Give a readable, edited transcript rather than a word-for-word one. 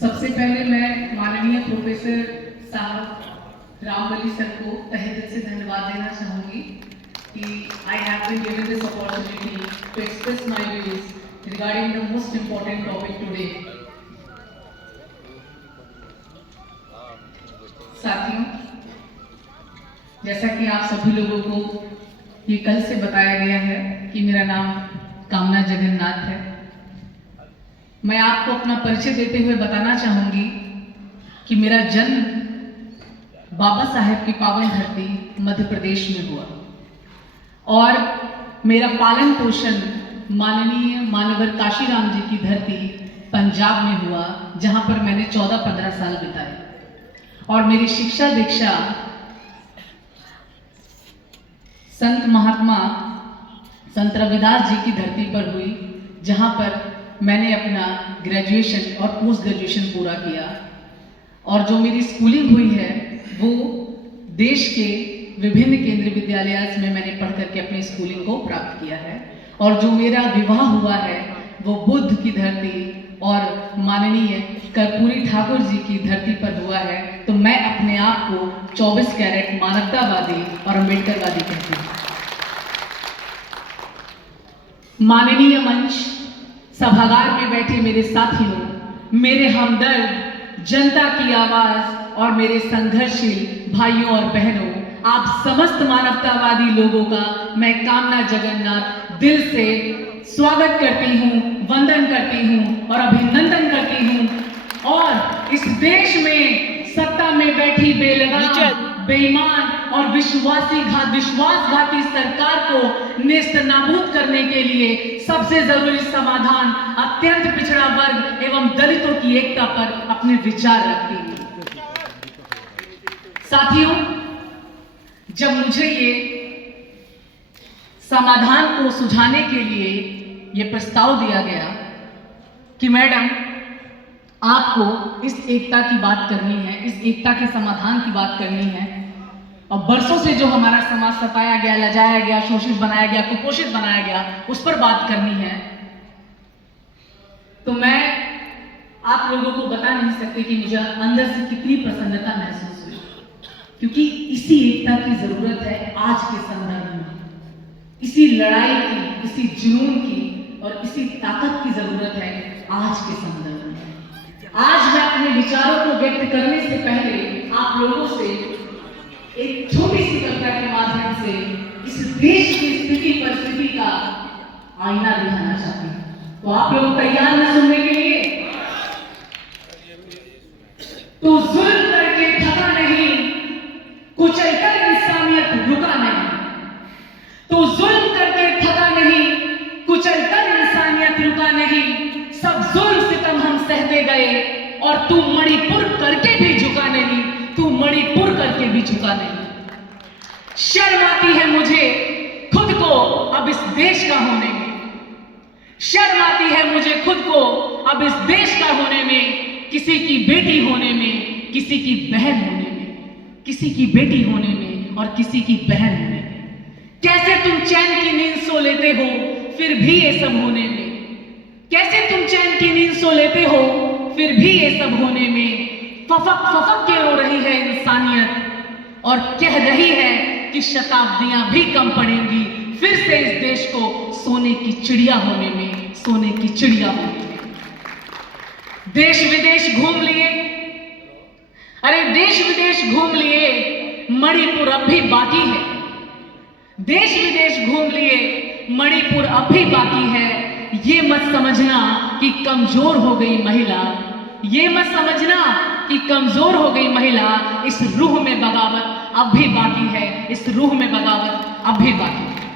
सबसे पहले मैं माननीय प्रोफेसर साहब रामबली सर को तहे दिल से धन्यवाद देना चाहूँगी कि I have been given this opportunity to express my views regarding the most important topic today. साथियों, जैसा कि आप सभी लोगों को ये कल से बताया गया है कि मेरा नाम कामना जगन्नाथ है। मैं आपको अपना परिचय देते हुए बताना चाहूंगी कि मेरा जन्म बाबा साहेब की पावन धरती मध्य प्रदेश में हुआ और मेरा पालन पोषण माननीय मानवर काशीराम जी की धरती पंजाब में हुआ, जहां पर मैंने 14-15 साल बिताए। और मेरी शिक्षा दीक्षा संत महात्मा संत रविदास जी की धरती पर हुई, जहां पर मैंने अपना ग्रेजुएशन और पोस्ट ग्रेजुएशन पूरा किया। और जो मेरी स्कूलिंग हुई है वो देश के विभिन्न केंद्रीय विद्यालय में मैंने पढ़ करके अपनी स्कूलिंग को प्राप्त किया है। और जो मेरा विवाह हुआ है वो बुद्ध की धरती और माननीय कर्पूरी ठाकुर जी की धरती पर हुआ है। तो मैं अपने आप को 24 कैरेट मानवतावादी और अम्बेडकरवादी कहती हूँ। माननीय मंच, सभागार में बैठे मेरे साथियों, मेरे हमदर्द, जनता की आवाज और मेरे संघर्षशील भाइयों और बहनों, आप समस्त मानवतावादी लोगों का मैं कामना जगन्नाथ दिल से स्वागत करती हूँ, वंदन करती हूँ और अभिनंदन करती हूँ। और इस देश में सत्ता में बैठी बेलगाम, बेईमान और विश्वासघाती सरकार को नेस्त नाबूद करने के लिए सबसे जरूरी समाधान अत्यंत पिछड़ा वर्ग एवं दलितों की एकता पर अपने विचार रखती है। साथियों, जब मुझे ये समाधान को सुझाने के लिए ये प्रस्ताव दिया गया कि मैडम आपको इस एकता की बात करनी है, इस एकता के समाधान की बात करनी है, और बरसों से जो हमारा समाज सताया गया, लजाया गया, शोषित बनाया गया, कुपोषित बनाया गया, उस पर बात करनी है, तो मैं आप लोगों को बता नहीं सकती कि मुझे अंदर से कितनी प्रसन्नता महसूस हुई, क्योंकि इसी एकता की जरूरत है आज के संदर्भ में। इसी लड़ाई की, इसी जुनून की और इसी ताकत की जरूरत है आज के संदर्भ में। आज मैं अपने विचारों को व्यक्त करने से पहले आप लोगों से एक छोटी सी कविता के माध्यम से इस देश की स्थिति परिस्थिति का आईना दिखाना चाहती हूँ। तो आप लोग तैयार ना सुनने के लिए? तो जुल्म करके थका नहीं, कुचलकर इंसानियत रुका नहीं। तो जुल्म करके थका नहीं, कुचलकर इंसानियत रुका नहीं। सब जुल्म सितम हम सहते गए और तू मणिपुर करके भी झुका नहीं, तू मणिपुर करके भी झुका नहीं। शर्म आती है मुझे खुद को अब इस देश का होने में, शर्म आती है मुझे खुद को अब इस देश का होने में, किसी की बेटी होने में, किसी की बहन होने में, किसी की बेटी होने में और किसी की बहन होने में। कैसे तुम चैन की नींद सो लेते हो फिर भी ये सब होने में, कैसे तुम चैन की नींद सो लेते हो फिर भी ये सब होने में। फफक फफक के रो रही है इंसानियत और कह रही है कि शताब्दियां भी कम पड़ेंगी फिर से इस देश को सोने की चिड़िया होने में, सोने की चिड़िया होने में। देश विदेश घूम लिए, अरे देश विदेश घूम लिए, मणिपुर अब भी बाकी है। देश विदेश घूम लिए, मणिपुर अब भी बाकी है। ये मत समझना कि कमजोर हो गई महिला, ये मत समझना कि कमजोर हो गई महिला। इस रूह में बगावत अब भी बाकी है, इस रूह में बगावत अब भी बाकी है।